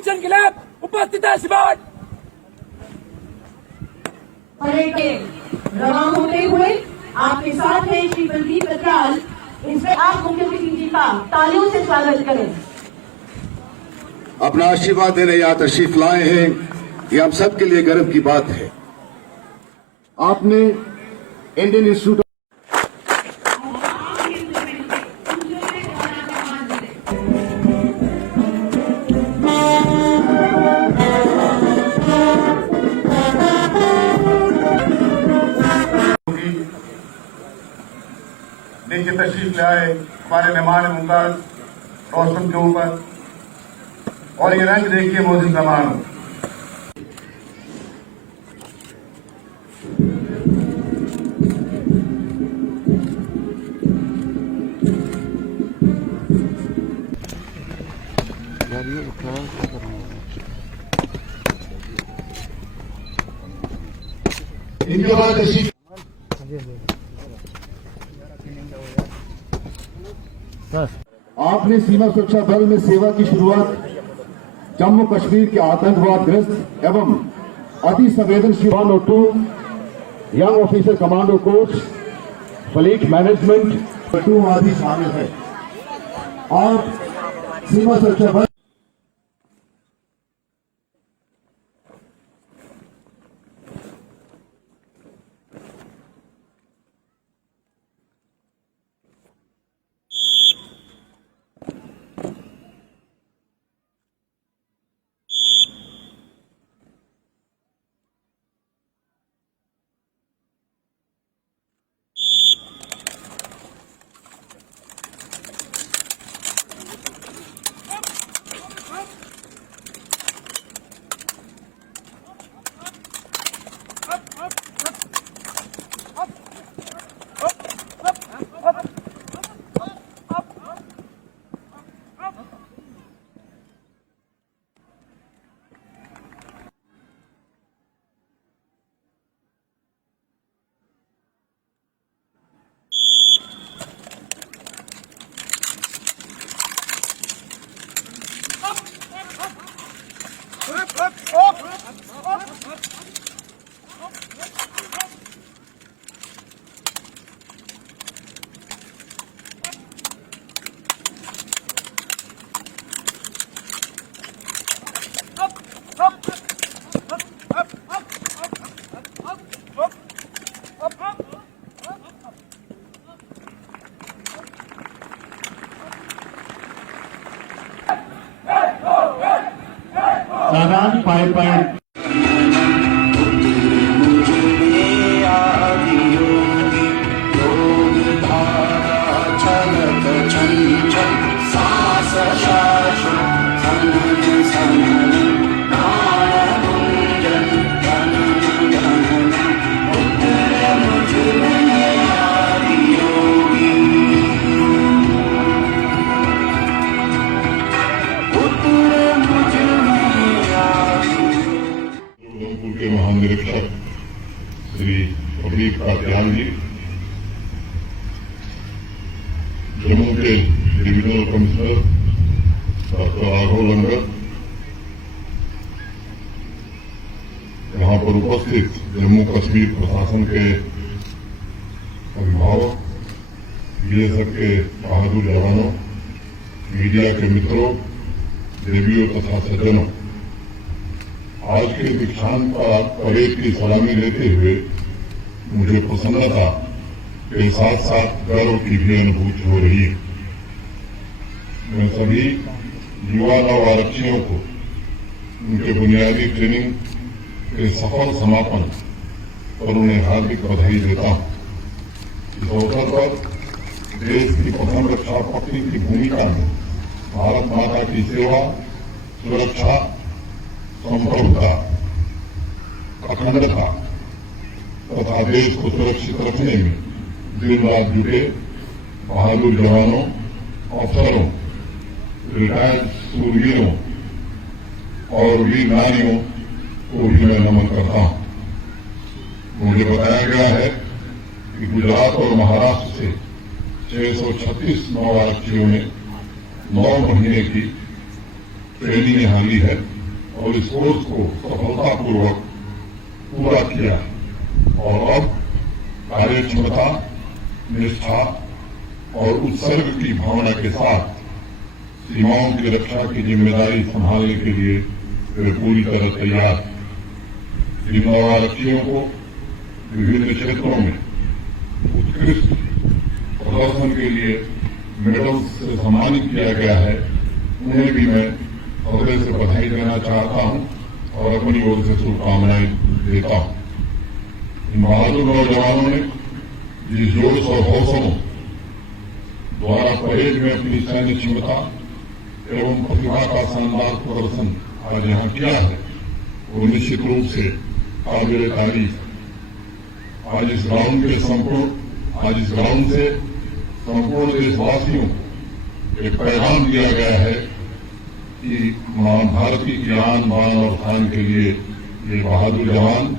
निरीक्षण के लिए उपस्थित है शिवान। परेड के रवाना होते हुए आपके साथ है श्री बलदीप बत्राल। इसमें आप मुख्यमंत्री जी का तालियों से स्वागत करें। अपना आशीर्वाद देने यहाँ तशरीफ लाए हैं, ये हम सब के लिए गर्व की बात है। आपने इंडियन इंस्टीट्यूट देखिए तशरीफ ले आए हमारे मेहमान मुमताज रोशन के ऊपर, और ये रंग देखिए मोदी जमान। इनके बाद तशरीफ आपने सीमा सुरक्षा बल में सेवा की शुरुआत जम्मू कश्मीर के आतंकवाद ग्रस्त एवं अति संवेदनशील 1 और 2 young officer commando coach fleet management 2 आदि शामिल है। और सीमा सुरक्षा बल साधारण 5 के महानिरीक्षक श्री प्रदीप कात्याल जी, जम्मू के डिविजनल कमिश्नर डॉक्टर राघव लंगर, यहाँ पर उपस्थित जम्मू कश्मीर प्रशासन के अभिभावक, BSF के बहादुर जवानों, मीडिया के मित्रों, देवियों तथा सज्जनों, आज के दीक्षांत परेड की सलामी लेते हुए मुझे प्रसन्नता के साथ साथ गर्व की भी अनुभूति हो रही है। मैं सभी युवा नव आरक्षियों को उनके बुनियादी ट्रेनिंग के सफल समापन पर उन्हें हार्दिक बधाई देता हूं। इस अवसर पर देश की प्रथम रक्षा पत्नी की भूमिका में भारत माता की सेवा, सुरक्षा, संप्रभुता, अखंडता तथा देश को सुरक्षित रखने में दिन रात जुटे बहादुर जवानों, अफसरों, रिटायर्ड सूरवीरों और वीर नारियों को भी मैं नमन करता हूं। मुझे बताया गया है कि गुजरात और महाराष्ट्र से 636 नौ आरक्षियों ने 9 महीने की ट्रेनिंग यहाँ ली है और इस कोर्स को सफलतापूर्वक पूरा किया और अब कार्य क्षमता, निष्ठा और उत्सर्ग की भावना के साथ सीमाओं की रक्षा की जिम्मेदारी संभालने के लिए वे पूरी तरह तैयार। जिम्मेवारक्षियों को विभिन्न क्षेत्रों में उत्कृष्ट प्रदर्शन के लिए मेडल से सम्मानित किया गया है। उन्हें भी मैं हृदय से बधाई देना चाहता हूं और अपनी ओर से शुभकामनाएं देता हूं। इन बहादुर नौजवानों ने जिस जोश और हौसलों द्वारा परेड में अपनी सैन्य क्षमता एवं प्रतिभा का शानदार प्रदर्शन आज यहाँ किया है, वो निश्चित रूप से काबिल तारीफ। आज इस ग्राउंड से संपूर्ण देशवासियों को एक पैगाम दिया गया है कि भारत की आन बान और शान के लिए ये बहादुर जवान